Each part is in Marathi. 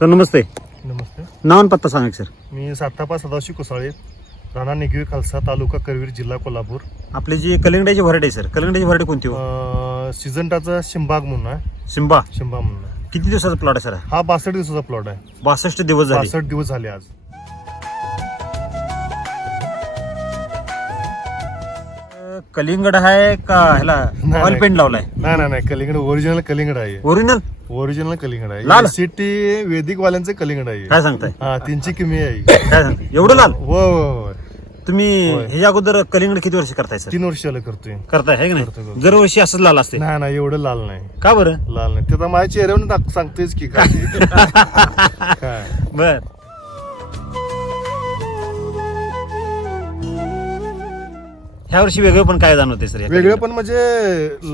सर नमस्ते. नमस्ते. नाव आणि पत्ता सांगा सर. मी सातापा सदाशिव कुसाळे, राणा निगवी, खालसा, तालुका करवीर, जिल्हा कोल्हापूर. आपली जी कलिंगडाची व्हरायटी सर, कलिंगडाची व्हरायटी कोणती हो? सिजंटाचा शिंबाग म्हणून आहे. शिंबा. शिंबा म्हणून आहे. किती दिवसाचा प्लॉट आहे सर? हा 62 दिवसाचा प्लॉट आहे. 62 दिवस झाले. 62 दिवस झाले आज. कलिंगड आहे का ह्याला ऑइल पेंट लावलाय? नाही कलिंगड ओरिजिनल कलिंगड आहे. ओरिजिनल ओरिजिनल कलिंगड आहे. लाल? सिटी वैदिक वाल्यांचे कलिंगड आहे. काय सांगताय? हा, त्यांची किमी आहे. काय सांगताय एवढं लाल? हो. तुम्ही होय. ह्याच्या अगोदर कलिंगड किती वर्ष करताय सर? 3 वर्षाला करतोय. करताय है की करतो. नाही? दरवर्षी असंच लाल असते? नाही एवढं लाल नाही. का बरं? लाल नाही. ते तर माझ्या चेहऱ्यावर सांगतेच की काय. काय बर. ह्या वर्षी वेगळं पण काय जाणवते सर? वेगळं पण म्हणजे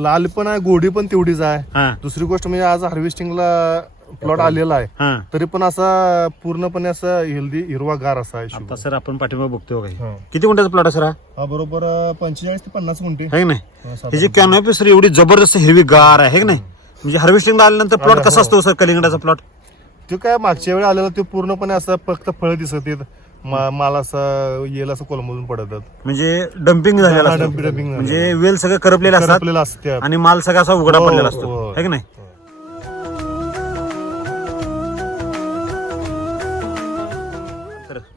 लाल पण आहे, गोडी पण तेवढीच आहे. हा दुसरी गोष्ट म्हणजे आज हार्वेस्टिंगला प्लॉट आलेला आहे, हा. तरी पण असा पूर्णपणे असा हेल्दी हिरवागार असा आहे. आता सर आपण पाठीमागे बघतो काही हा. किती गुंठ्याचा प्लॉट आहे सर हा? बरोबर 45 ते 50 गुंठे. है की नाही? ह्याची कॅनॉपी सर एवढी जबरदस्त हिरवी गार आहे की नाही? म्हणजे हार्वेस्टिंग आल्यानंतर प्लॉट कसा असतो सर कलिंगडाचा प्लॉट? तो काय मागच्या वेळी आलेला तो पूर्णपणे असं फक्त फळ दिसत येत, माल असा येल असं कोलमधून पडतात. म्हणजे डम्पिंग झालेला असतो. डम्पिंग म्हणजे वेल सगळं करपलेले असतात असते आणि माल सगळा असा उघडा हो, पडलेला हो. असतो है की नाही?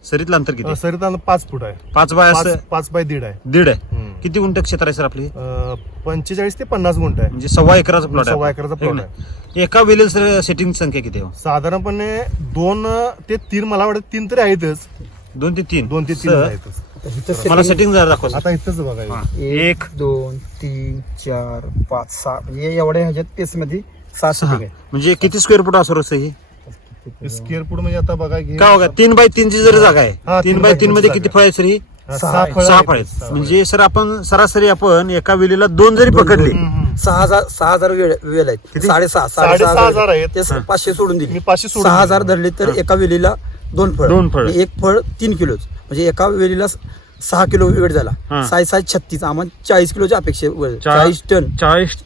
सरीतलं अंतर किती? सरीत 5 फूट आहे. 5 बाय असं 5 बाय 1.5 आहे. 1.5 आहे. किती गुंठ क्षेत्र आहे सर आपली? 45 ते 50 गुंठ आहे. म्हणजे 1.25 एकराचा प्लॉट आहे. 1.25 एकराचा प्लॉट आहे. एका वेलेल सर सेटिंग संख्या किती आहे? साधारणपणे 2 ते 3 मला वाटत 3 तरी आहेतच. 2 ते 3. 2 ते 3 सर, आहेतच. मला सेटिंग जरा दाखवा सर. आता इथंच बघा. 1 2 3 4 5 6 म्हणजे एवढ्या ह्याच्यात पेस मध्ये 6 सेटिंग आहे. म्हणजे किती स्क्वेअर फूट असं रोजचं ही? स्क्वेअर फूट म्हणजे आता बघा की काय बघा 3 बाय 3 ची जर जागा आहे, हा, 3 बाय 3 मध्ये किती फळ आहे सर ही? 6 फळं 6 फळ आहेत. म्हणजे सर आपण सरासरी आपण एका वेलीला 2 जरी पकडली 6,000 वेल आहेत. किती? 6,500 6,500 आहेत. ते 500 सोडून दिली. मी 500 सोडून 6,000 धरले तर एका वेलीला 2 फळ. दोन फळं. आणि एक फळ 3 किलोच म्हणजे एका वेलीला 6 किलो वेळ झाला. हा. 6 36 आम्हाला 40 किलोची अपेक्षा 40 40 टन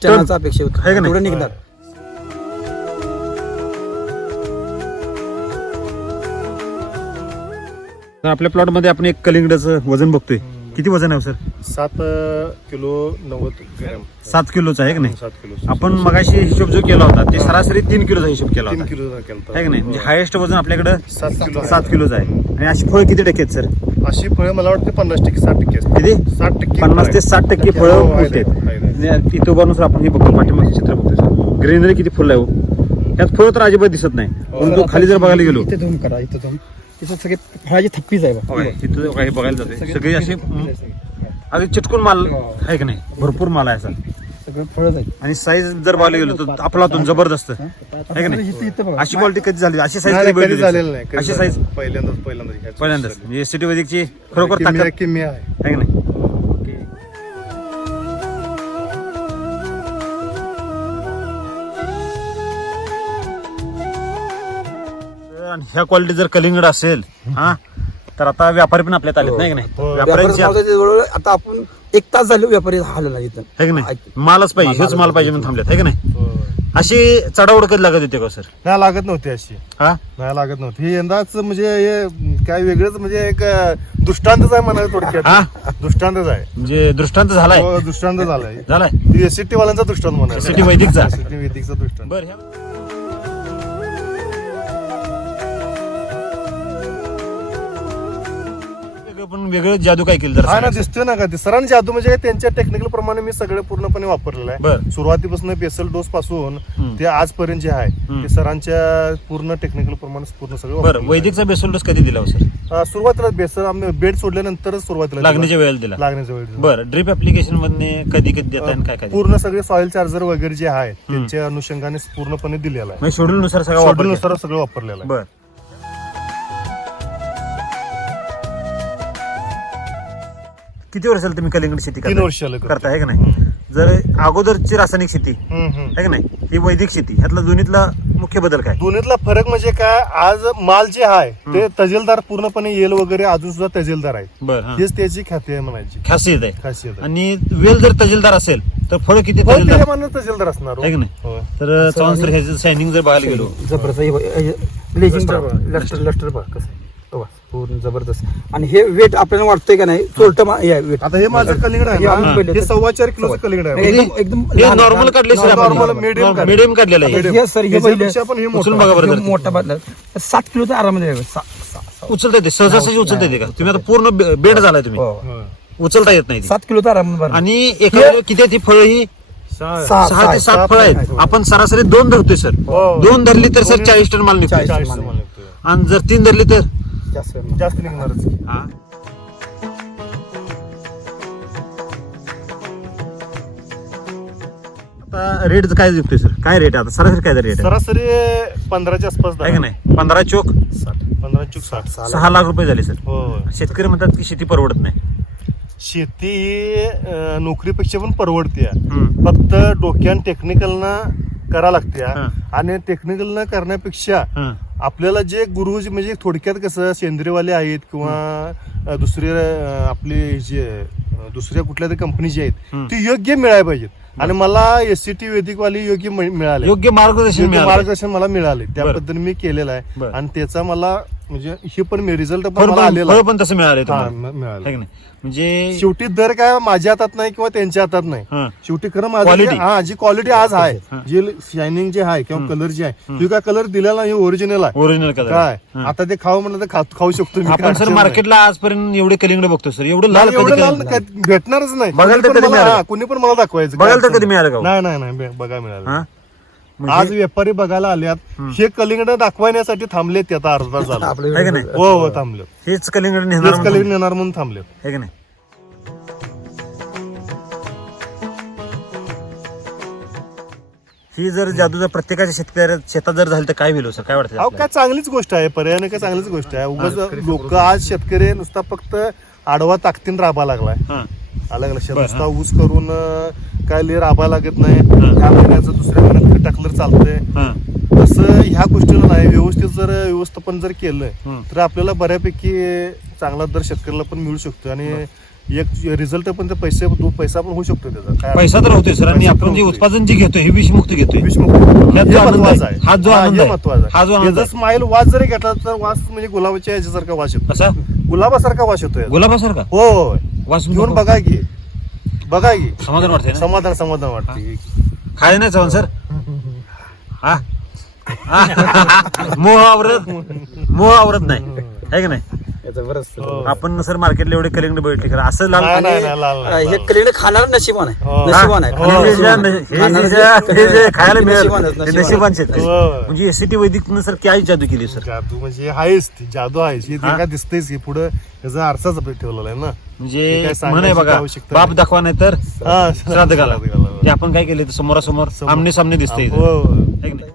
टनाचा अपेक्षा होती. आहे का नाही? तेवढं निघणार. तर आपल्या प्लॉट मध्ये आपण एक कलिंगडाचं वजन बघतोय. किती वजन आहे सर? 7 kilo 90 gram. 7 किलोचं आहे की नाही? 7 किलो. आपण मगाशी हिशोब जो केला होता ते सरासरी 3 किलोचा हिशोब केला 3 होता किलो केलता. आहे की नाही? म्हणजे हायेस्ट वजन आपल्याकडे 7 किलो 7 किलोचं आहे. आणि अशी फळं किती टक्के आहेत सर? अशी फळं मला वाटते 50% 60% असतात. किती? 60% 50 ते 60% फळं हो, फुलते. आहे. तिथं उभारून आपण हे बघतो पाठीमागचं चित्र बघतोय सर. ग्रीनरी किती फुलं आहे हो. त्यात फळं तर अजिबात दिसत नाही. परंतु खाली जर बघायला गेलो इथे झूम करा. इथं झूम. इथं सगळे फळाची थप्पीच आहे बघा. तिथं काही बघायला जाते सगळे असे अगदी चिटकून माल आहे की नाही? भरपूर माल आहे असा. सगळं फळच आहेत. आणि साईज जर बघायला गेलो तर आपलातून जबरदस्त आहे की नाही? इथं बघा. अशी क्वालिटी कधी झाली? अशी नाही, साईज कधी झालेलं नाही. कधी अशी झालेलं साईज नाही. पहिल्यांदाच पहिल्यांदाच म्हणजे सिटी वैदिकची खरोखर ताकद किमी आहे. आहे की नाही? आणि ह्या क्वालिटी जर कलिंगड असेल हा तर आता व्यापारी पण आपल्यात आलेत नाही की नाही? हो. व्यापाऱ्यांची व्यापारी जवळ आता आपण 1 तास झाले व्यापारी हलवला इथं. आहे की नाही? मालच पाहिजे, हेच माल पाहिजे म्हणून थांबलेत आहे की नाही? हो. अशी चढावड कधी लागत होते का सर? नाही लागत नव्हती अशी. हा नाही लागत नव्हती. ही यंदाच म्हणजे हे काय वेगळंच म्हणजे एक दृष्टांतच आहे म्हणाले थोडक्यात. हा? दृष्टांतच आहे. म्हणजे दृष्टांत झालाय हो, दृष्टांत झालाय. झालाय एसटी वाल्यांचा दृष्टांत म्हणाले. सिटी वैदिकचा. SCT वैदिकचा दृष्टांत. बर पण वेगळं जादू काय केलं हा ना, जर दिसतोय ना का ते सरांनी जादू म्हणजे त्यांच्या टेक्निकल प्रमाणे मी सगळं पूर्णपणे वापरलेलं बर. आहे. सुरुवातीपासून बेसल डोस पासून ते आजपर्यंत जे आहे ते सरांच्या पूर्ण टेक्निकल प्रमाणे पूर्ण सगळं बरं वापरलेलं वैदिकचा बेसल डोस कधी दिला हो सर? आहे. सुरुवातीला बेसल आम्ही बेड सोडल्यानंतरच सुरुवातीला लागण्याच्या वेळेला दिला. लागण्याच्या वेळी बरं ड्रिप ऍप्लिकेशन मध्ये कधी कधी देता आणि काय काय पूर्ण सगळे सॉइल चार्जर वगैरे जे आहे त्यांच्या अनुषंगाने पूर्णपणे दिलेला आहे. म्हणजे शेड्यूल नुसार सगळं शेड्यूल वापरलं. नुसार सगळं वापरलेलं आहे. बर किती वर्षाला तुम्ही कलिंगड शेती 3 वर्षाला करतो. करता आहे का नाही? जर अगोदरची रासायनिक शेती आहे का नाही ही वैदिक शेती ह्यातला दोन्हीतला मुख्य बदल काय? दोन्हीतला फरक म्हणजे काय, आज माल जे आहे ते तजेलदार पूर्णपणे येल वगैरे अजून सुद्धा तजेलदार आहे. बरं हेच त्याची ख्याती आहे म्हणायची, खासियत आहे. खासियत आहे. आणि वेल जर तजेलदार असेल तर फळ किती फळ तजेलदार त्याच्या मनानं तजेलदार असणार हो. आहे का नाही? होय. तर चव्हाण सर ह्याचं शायनिंग जर बघायला गेलो जबरदस्त ब्लेजिंग लस्टर बघा कसं आहे. बघा, पूर्ण जबरदस्त. आणि हे वेट आपल्याला वाटतंय का नाही चोरट वेट. आता हे माझं कलिंगड आहे हे ना, आणून पहिले हे तर- 4.25 किलोचं कलिंगड आहे. एकदम हे लहान. नॉर्मल काढले सर Normal, medium काढले. मिडियम काढलेलं आहे हे सर हे पहिले याच्यापेक्षा पण हे उचलून मोठं बघा बरं हे जरा. मोठा बदला 7 किलो तर आरामात उचलता येते सहजासहजी उचलता येते का तुम्ही आता पूर्ण बेंड झालाय तुम्ही आहे. उचलता येत नाही ती. 7 किलो तर आरामात आणि एका किती आहे ती फळं ही 6 ते 7 फळं आहेत. आपण सरासरी 2 धरतोय सर. हो. 2 धरली तर सर 40 टन माल निघतोय 40 40 मला लागतोय. आणि जर 3 धरली तर जास्त जास्त निघणारच. हा. आता रेट काय विकतोय सर काय रेट आहे आता सरासरी काय रेट आहे सरासरी 15च्या आसपास आहे का नाही 15 चोक 15 चूक 60. 6 लाख रुपये झाले सर हो. शेतकरी म्हणतात की शेती परवडत नाही. शेती ही नोकरीपेक्षा पण परवडते. हम्म. फक्त डोक्यान टेक्निकलनं करा लागते. हा. आणि टेक्निकलनं करण्यापेक्षा हा. आपल्याला जे गुरु म्हणजे थोडक्यात कसं सेंद्रियवाले आहेत किंवा दुसरे आपले जे दुसऱ्या कुठल्या तरी कंपनीचे आहेत हम्म. ती योग्य मिळायला पाहिजेत. आणि मला SCT वैदिकवाली योग्य मिळाले. योग्य मार्गदर्शन योग्य मिळालं मार्गदर्शन मला मिळाले. त्या बरं. पद्धतीने मी केलेलं आहे. बरं. आणि त्याचा मला म्हणजे हे पण रिझल्ट पण फळ मला आलेला फळ आहे. पण तसं मिळाले हा, तुम्हाला मिळालं. है की नाही म्हणजे शेवटी दर काय माझ्या हातात नाही किंवा त्यांच्या हातात नाही. हा. शेवटी खरं माझं Quality. जे- हा जी क्वालिटी आज आहे हा. जे शायनिंग जे आहे किंवा कलर जे आहे ती काय कलर दिलेला हे ओरिजिनल आहे. ओरिजिनल कलर काय आता ते खाऊ म्हणलं तर खाऊ शकतो मी. आपण सर मार्केटला आजपर्यंत एवढे कलिंगड बघतो सर एवढं लाल एवढं कधी लाल कधी- काय भेटणारच नाही. बघायला तर कोणी पण कधी मला- मिळालं? हा, कोणी पण मला दाखवायचं बघायला तर काय कधी मिळालं का हो? नाही नाही नाही बघा मिळालं. हा? आज म्हणजे व्यापारी बघायला आल्यात हे कलिंगड दाखवण्यासाठी थांबले ते आता अर्धा झाला. आपलं है की नाही हो हो थांबले. हेच कलिंगड नेणार तेच म्हणून. कलिंगड येणार म्हणून थांबले. है की नाही ही जर जादू जर प्रत्येकाच्या शेतकऱ्या शेतात जर झाली तर काय होईल हो सर काय वाटतं अहो काय चांगलीच गोष्ट आहे. पर्यायाने काय चांगलीच गोष्ट आहे. उगाच लोक आज शेतकरी नुसता फक्त आडवा ताकदीन राबा लागलाय. हा. अलग लक्षात बरं, नुसता ऊस करून काय लय राबा लागत नाही. हा. ह्या महिन्याचं दुसऱ्या महिन्यात खत टाकलं तर चालतंय. हा. तसं ह्या गोष्टीला नाही. व्यवस्थित जर व्यवस्थापन जर केलं हम्म. तर आपल्याला बऱ्यापैकी चांगला दर शेतकऱ्याला पण मिळू शकतो. आणि एक रिझल्ट पण ते पैसा पण होऊ शकतो त्याचा. काय पैसा तर होतोय सर आणि पैसा तर आपण जे होतोय. उत्पादन जे घेतोय हे विषमुक्त घेतोय विषमुक्त. ह्यात हे जो आनंद महत्वाचं आहे, आहे. हा जो हा, आनंद हे आहे, महत्वाचं हा जो आहे. आनंद याचा आहे. स्माईल वास जरी घेतला तर वास म्हणजे गुलाबाच्या ह्याच्यासारखा वास येतो. कसा गुलाबासारखा वास येतोय. गुलाबासारखा हो हो. वास घेऊन बघा की समाधान वाटतंय ना समाधान वाटते. खाय नाही चव्हाण सर हा मोह आवरत नाही है की नाही जबरदस्त. हो. आपण सर मार्केटला एवढे कलिंगड बघितले खरं असं लाल नाही, नाही, नाही, लाल नाही. हे कलिंगड खाणार नशिबान आहे. हो. नशिबान आहे. हो. खाणारं हे जे- नशिबान आहे. हे खाणारं जे- हे जे खायला मिळेल नशिबानच, ते नशिबान. नशिबान शेतकरी हो. म्हणजे SCT वैदिकनं सर काय जादू केली सर जादू म्हणजे आहेच ती जादू आहेच. हे हा? काय दिसतेच की पुढे त्याचा आरसाच आपल्याला ठेवलेला आहे ना. हे म्हणजे काय म्हण आहे सांगायची बघा आवश्यकता बाप नाही. दाखवा नाही तर हा, श्राद्ध घाला श्राद्ध घाला. ते आपण काय केले समोरासमोर समोर. आमने सामने दिसतंय इथं. हो, हो. है की नाही?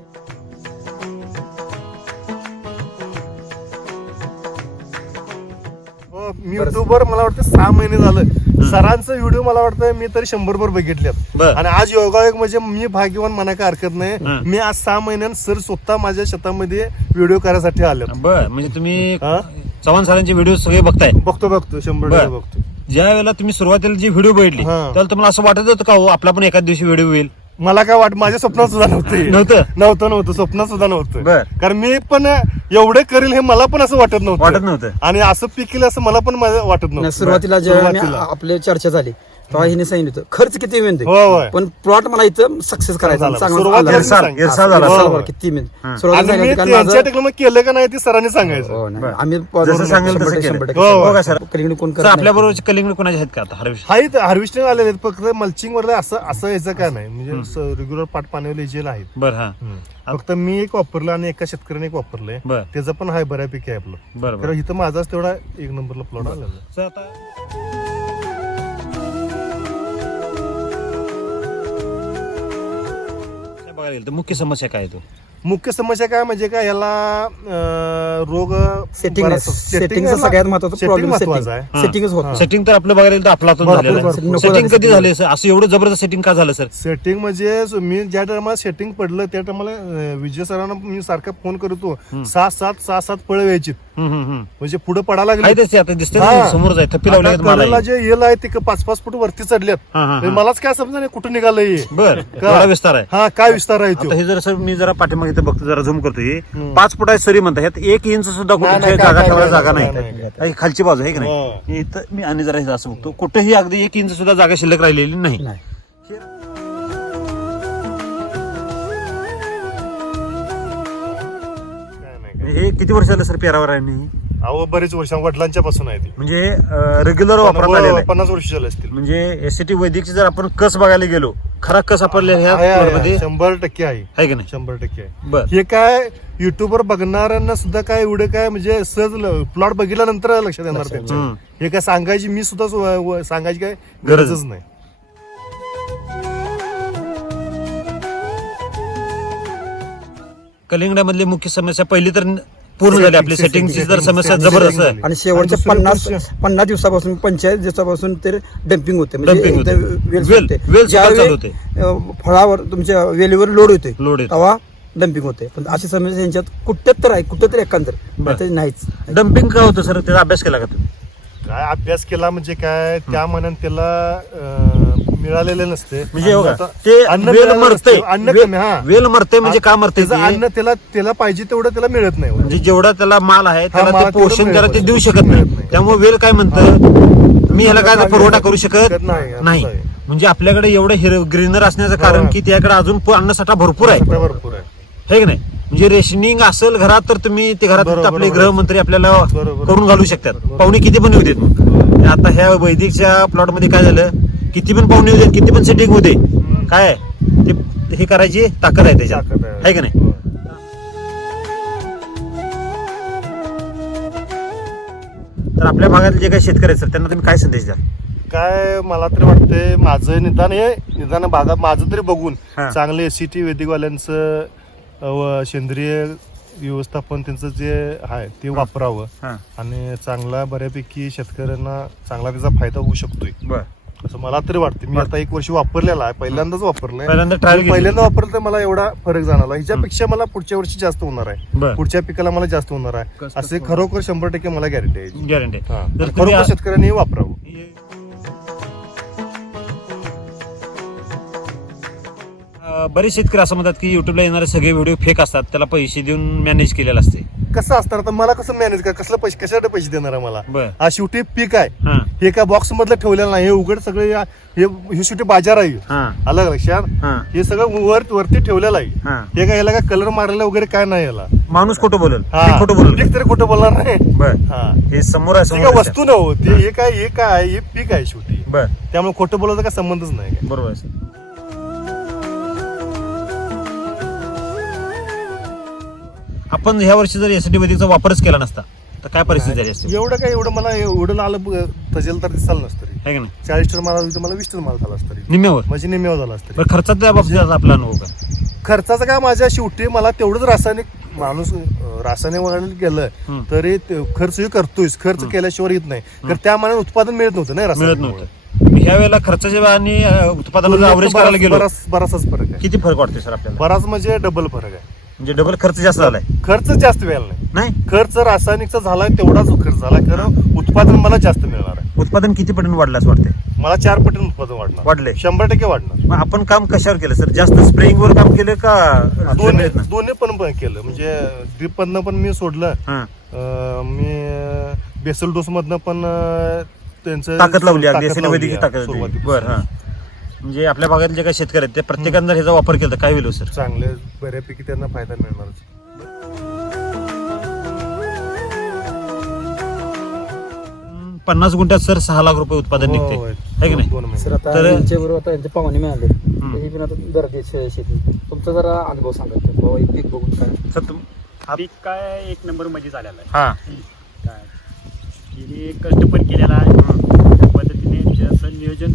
हो, मी युट्यूबवर मला वाटतं 6 महिने झालं सरांचं व्हिडिओ मला वाटतं मी तरी 100 बघितल्यात. बर. आणि आज योगायोग म्हणजे मी भाग्यवान म्हणा काय हरकत हं. नाही. मी आज 6 महिन्यात सर स्वतः माझ्या शेतामध्ये व्हिडिओ करायसाठी आले. बर म्हणजे तुम्ही हा? चव्हाण सरांचे व्हिडिओ सगळे बघताय बघतो 100 बर. बघतो. ज्या वेळेला तुम्ही सुरुवातीला जी व्हिडिओ बघितली हा. त्यावेळेला तुम्हाला असं वाटत होतं का हो आपला पण एखाद दिवशी व्हिडिओ होईल मला काय माझ्या स्वप्नात सुद्धा नव्हतं नव्हतं? स्वप्नात सुद्धा नव्हतं. बर. कारण मी पण एवढे करेल हे मला पण असं वाटत वाटत नव्हतं. आणि असं पीक येईल असं मला पण वाटत नव्हतं. सुरुवातीला जेव्हा सुरुवातीला. आपली चर्चा झाली तेव्हा हिने सांगितलं होतं खर्च किती मिळते हो, होय. पण प्लॉट मला इथं सक्सेस करायचा झाला. चांगला सुरुवातीला आला. इरसाल सांग. इरसाल झाला हो. सर. बरोबर, किती मिळते हा. सुरुवातीला आणि मी सांगितलं कारण त्यांच्या माझं- टेक्नॉलॉजी केलं का नाही ते सरांनी सांगायचं. हो, नाही. बर. आम्ही जसं सांगेल तसं 100% केलं. हो, हो का सर कलिंगड कोण सर करत आपल्या नाही. बरोबरचे कलिंगड कोणाचे आहेत का आता हार्वेस्ट हाही हार्वेस्टिंग आलेले आहेत फक्त मल्चिंग वरले असं याचं काय नाही म्हणजे रेग्युलर पाट पाण्यावर जेल आहेत. बर हा फक्त मी एक वापरलं आणि एका शेतकऱ्याने एक वापरलंय. बर त्याचं पण हाय बऱ्यापैकी आहे आपलं. बर बर कारण इथं माझाच तेवढा 1 नंबरला प्लॉट आलेला. सर आता काय बघायला गेलं तर मुख्य समस्या काय आहे तो मुख्य समस्या काय म्हणजे काय याला रोग सेटिंग बराचसा- सेटिंगचा याला- सगळ्यात महत्वाचा setting प्रॉब्लेम महत्वाचा आहे. सेटिंगच होत नाही. सेटिंग तर आपलं बघायला गेलं तर आपला हातून भरपूर, झालेलं भरपूर. आहे नको सेटिंग झालं कधी setting. झाले सर असं एवढं जबरदस्त सेटिंग का झालं सर सेटिंग म्हणजे मी ज्या टायमाला सेटिंग पडलं त्या टायमाला विजय सरांना मी सारखा फोन करतो 6-7 फळं व्हायची म्हणजे पुढे पडायला आहे लागले तेच आता दिसतंय हा. ना, समोरच आहे थप्पी लावली कडेला जे येल आहे ते 5-5 फूट वरती चढल्यात हा, हा, हा. मलाच काय समजा नाही कुठं निघालंय हे. बर एवढा विस्तार आहे. हा काय विस्तार आहे तो आता हे जर सर मी जरा पाठीमागे इथं बघतो, जरा झूम करतो, हे 5 फूट आहे सरी म्हणतात, ह्यात 1 इंच सुद्धा नाही, कुठे नाही, जागा काय, ठेवायला काय, जागा काय, नाही. नाही, ही खालची बाजू आहे की हा. नाही, इथं मी आणि जरा हे असं बघतो, कुठेही अगदी 1 इंच सुद्धा जागा शिल्लक राहिलेली नाही. नाही. काय नाही, काय. हे किती वर्ष झालं सर पेरावर आहे नाही? अहो बरेच वर्ष वडिलांच्या पासून आहे ते म्हणजे रेग्युलर वापरात आलेलं आहे. 50 वर्ष झाले असतील म्हणजे एसटी वैदिकची जर आपण कस बघायला गेलो, खरा कस आपल्या ह्या आहे, आहे, प्लॉटमध्ये 100% आहे आहे की नाही? 100% आहे. बर हे काय युट्यूबवर बघणाऱ्यांना सुद्धा काय एवढं काय म्हणजे सहज प्लॉट बघितल्यानंतर लक्षात येणार त्यांच्या हम्म. हे काय सांगायची मी सुद्धा सांगायची काय गरज गरजच नाही. कलिंगडामधली मुख्य समस्या पहिली तर पूर्ण झाली, आपली Setting, सेटिंगची जर setting, समस्या setting जबरदस्त आहे. झाली. आणि शेवटच्या आणि दुसरी 50 दिवसापासून 45 दिवसापासून तर डम्पिंग होते Dumping होते. वेल सुद्धा चालू होते. फळावर तुमच्या वेलीवर लोड होते लोड येतो. तेव्हा डम्पिंग होते. पण अशी समस्या यांच्यात कुठं तर आहे, कुठं तर एकांतर बरं. नाहीतर नाहीच. डम्पिंग का होतं सर, त्याचा अभ्यास केला का तुम्ही? काय अभ्यास केला म्हणजे काय त्या मनात त्याला मिळालेलं नसते म्हणजे हो का, आता ते अन्न वेल मिळालेलं मरतंय, नसतं. अन्न कमी हा वेल मरतंय म्हणजे का मरतंय त्याचं ते? अन्न त्याला पाहिजे तेवढं त्याला मिळत नाही म्हणजे जेवढा त्याला माल आहे त्याला माल ते तेवढं पोषण मिळत त्याला ते नाही. देऊ शकत मिळत नाही. नाही. त्यामुळे वेल काय म्हणतं, मी ह्याला काय पुरवठा करू शकत शकत नाही. नाही. असं आहे. म्हणजे आपल्याकडे एवढं ग्रीनर असण्याचं कारण हा. की त्याकडे अजून अन्नसाठा भरपूर आहे, सगळं भरपूर आहे. हे की नाही? म्हणजे रेशनिंग असेल घरात तर तुम्ही ते घरात बरोबर, आपले बरोबर. गृहमंत्री आपल्याला बरोबर. करून घालू शकतात. बरोबर. पाहुणे किती पण येऊ देत मग. आता ह्या वैदिकच्या प्लॉट मध्ये काय झालं, किती पण पाहुणे येऊ देत, किती पण सेटिंग होऊ दे, काय आहे? ते हे करायची ताकद आहे त्याच्यात, ताकद आहे. आहे की नाही? हो. तर आपल्या भागातील जे काही शेतकरी आहेत सर, त्यांना तुम्ही काय संदेश द्याल? काय मला तरी वाटतंय माझं निदान भागात माझं तरी बघून हा. चांगलं एसीटी वैदिकवाल्यांचं सेंद्रिय व्यवस्थापन त्यांचं जे आहे ते वापरावं हा. आणि चांगला बऱ्यापैकी शेतकऱ्यांना चांगला त्याचा फायदा होऊ शकतोय बर असं मला तरी वाटतं. मी आता 1 वर्ष वापरलेला आहे, पहिल्यांदाच वापरलंय. पहिल्यांदा ट्रायल घेतली. पहिल्यांदा वापरलं तर मला एवढा फरक जाणवला. ह्याच्यापेक्षा मला पुढच्या वर्षी जास्त होणार आहे, बर पुढच्या पिकाला मला जास्त होणार आहे असे खरोखर 100% मला गॅरंटी आहे. गॅरंटी. हा. जर आणि तुम्ही खरोखर शेतकऱ्यांनी हे वापरावं. बरेच शेतकरी असं म्हणतात की युट्यूबला येणारे सगळे व्हिडिओ फेक असतात, त्याला पैसे देऊन मॅनेज केलेलं असते. कसं असणार आता मला कसं मॅनेज कर कसलं पैसे कशासाठी पैसे देणार आहे मला? बर हा शेवटी पीक आहे, हा हे काय बॉक्स मधलं ठेवलेलं नाही, हे उघड सगळे हे शेवटी बाजार आहे. हा अलग लक्षात हा हे सगळं वरती ठेवलेलं आहे. हा. हे काय याला काय कलर मारलेला वगैरे काय नाही याला. माणूस खोटं बोलेल, हा. ते खोटं बोलेल. पीक तरी खोटं बोलणार नाही. बर हा हे समोर आहे, ते समोर काय आहे. वस्तू नव्हती, हे काय हे पीक आहे शेवटी. बर त्यामुळे खोटं बोलायचा काय संबंधच नाही. बरोबर आहे सर. आपण ह्या वर्षी जर एसटी वैदिकचा वापरच केला नसता तर काय परिस्थिती झाली असते, एवढं मला एवढं आलं तजेल तर दिसाल नसतं रे. आहे का नाही? 40 टन माल होईल तर मला 20 टन माल झाला असतं रे. निम्म्यावर. म्हणजे निम्म्यावर झाला असतं रे. बरं खर्चाच्या बाबतीत आपला अनुभव का? खर्चाचं काय माझ्या शेवटी मला तेवढंच रासायनिक वगैरे केलं हम्म. तरी खर्च हे करतोयस, खर्च केल्याशिवाय येत नाही. तर त्या मनाने उत्पादन मिळत नव्हतं नाही मिळत रासायनिक. नव्हतं. ह्या वेळेला खर्चाच्या आणि उत्पादनाचा अवरेज करायला गेलो, बराचसाच फरक आहे. किती फरक वाटतोय सर आपल्याला? बराच म्हणजे डबल फरक आहे. म्हणजे डबल खर्च जास्त झालाय? खर्च जास्त व्हायला नाही. नाही, खर्च रासायनिकचा झालाय तेवढाच खर्च झाला, कारण उत्पादन मला जास्त मिळणार आहे. उत्पादन किती पटीने वाढलं असं वाटतंय? मला 4 पटीने उत्पादन वाढणार. वाढले? 100% वाढणार. मग आपण काम कशावर केलं सर? जास्त स्प्रेइंग वर काम केलं का दोन्ही पण केलं. म्हणजे ड्रिप मधनं पण मी सोडलं, हा. मी बेसल डोस मधनं पण त्यांचं ताकद लावली, अगदी ताकद SL वैदिक लावली ताकद आहे लावली. सुरुवातीपासून. बरं हा. म्हणजे आपल्या भागातील जे काही शेतकरी आहेत त्या प्रत्येकानं जर ह्याचा वापर केला तर काय होईल सर? चांगले बऱ्यापैकी त्यांना फायदा मिळणारच. 50 गुंठ्यात सर 6 लाख रुपये उत्पादन निघते, होय. आहे की नाही? 2 महिने. सर आता तर- यांच्याबरोबर आता यांचे पाहुणे मिळाले, ही पण आता दर्दी शेती. तुमचा जरा अनुभव सांगा बाबा, हे पीक बघून काय. सर पीक काय 1 नंबर मध्ये झालेला आहे. हा काय तिने कष्ट पण केलेला आहे, त्या पद्धतीने जसं नियोजन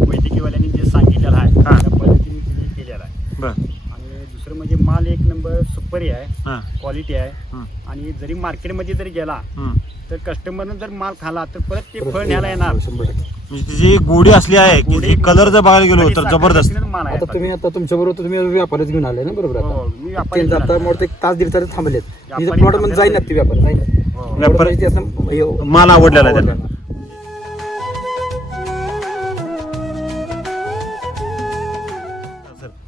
वैद्यकीयवाल्यांनी जे सांगितलेलं आहे हा. त्या पद्धतीने तिने केलेलं आहे. बर आणि दुसरं म्हणजे माल 1 नंबर सुपर आहे, हा क्वालिटी आहे. हं. आणि जरी मार्केटमध्ये जरी गेला हं. तर कस्टमरनं जर माल खाला तर परत ते फळ न्यायला येणार. 100%. म्हणजे तिची गोडी असली आहे की गोडी- कलर जर बघायला गेलो आणि तर साखर जबरदस्त. पद्धतीनं माल आहे आता आता. तुम्ही तुमच्या बरोबर तुम्ही व्यापारच घेऊन आले ना, बरोबर? हो, आता मी व्यापारी ते घेऊन आता आलो. मोठे 1 तास 1.5 तास थांबलेत. व्यापारी प्लॉट मध्ये थांबलेत. जाईनात ते व्यापार जाईनात. व्यापारी म्हणजे ते असं हे- माल आवडलेला आहे त्याला.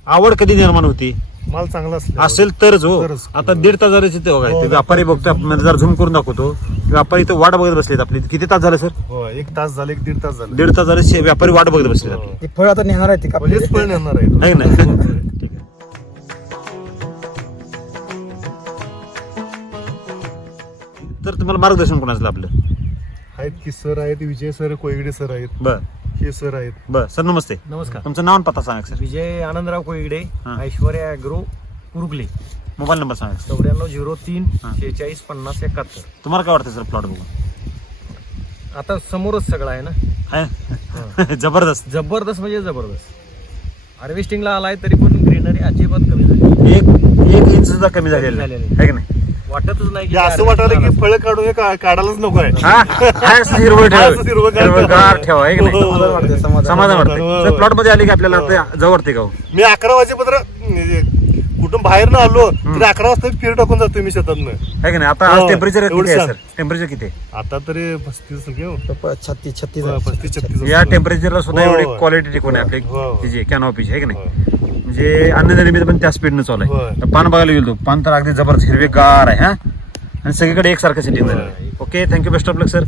आवड कधी निर्माण होती माल चांगला असेल तरच हो. तरच. आता 1.5 तासाची ते बघा हो. ते व्यापारी बघतो आपण जर झूम करून दाखवतो व्यापारी इथं वाट बघत बसलेत आपली. किती तास झाले सर? हो 1 तास झाले 1.5 तास झाले 1.5 तास झाले व्यापारी वाट बघत बसलेत आपली. ते फळ आता नेणार आहे ते का हेच फळ येणार आहे आहे की नाही? ठीक आहे. तर तुम्हाला मार्गदर्शन कोणाचं आपलं? आहेत की सर आहेत विजय सर कोयगडे सर आहेत बर हे सर आहेत. बर सर नमस्ते. नमस्कार. तुमचं नाव आणि पत्ता सांगा सर. विजय आनंदराव कोयगडे, हा. ऐश्वर्या ॲग्रो, कुरुगले, मोबाईल नंबर सांगा सर. 9403 हा. 46 50 71. तुम्हाला काय वाटतं सर प्लॉट बघून? आता समोरच सगळं आहे ना, आहे जबरदस्त. जबरदस्त म्हणजे जबरदस्त. हार्वेस्टिंगला आलाय तरी पण ग्रीनरी अजिबात कमी झाली, एक इंच सुद्धा कमी झालेलं नाही. झालेलं आहे की नाही? वाटतच नाही म्हणजे असं वाटायला की फळ काढून हे काढायलाच नको आहे. हा? आहे असं हिरवळ ठेवा. असं हिरवंगार हिरवळगार ठेवा आहे की नाही? हो, हो, समाधान वाटतं, समाधान वाटतं. हो. जर प्लॉट मध्ये आले की आपल्याला आता जवळ वाटते का हो? मी 11 वाजेपर्यंत कुठून बाहेर न आलो तरी 11 वाजता फेर टाकून जातो मी शेतातनं. आहे की नाही? आता आज हो, टेम्परेचर एवढं किती आहे छान. सर? टेम्परेचर किती आहे? आता तरी 35 घेऊ 36 35-36 या टेम्परेचरला सुद्धा हो. एवढी क्वालिटी टिकून आहे आपली हो. तिची कॅनॉपीची आहे की नाही? म्हणजे अन्ननिर्मिती पण त्या स्पीडनं चालू हो. आहे. तर पान बघायला गेलो पान तर अगदी जबरदस्त हिरवेगार आहे हा आणि सगळीकडे एकसारखं सेटिंग झालं. Okay thank you best of luck sir.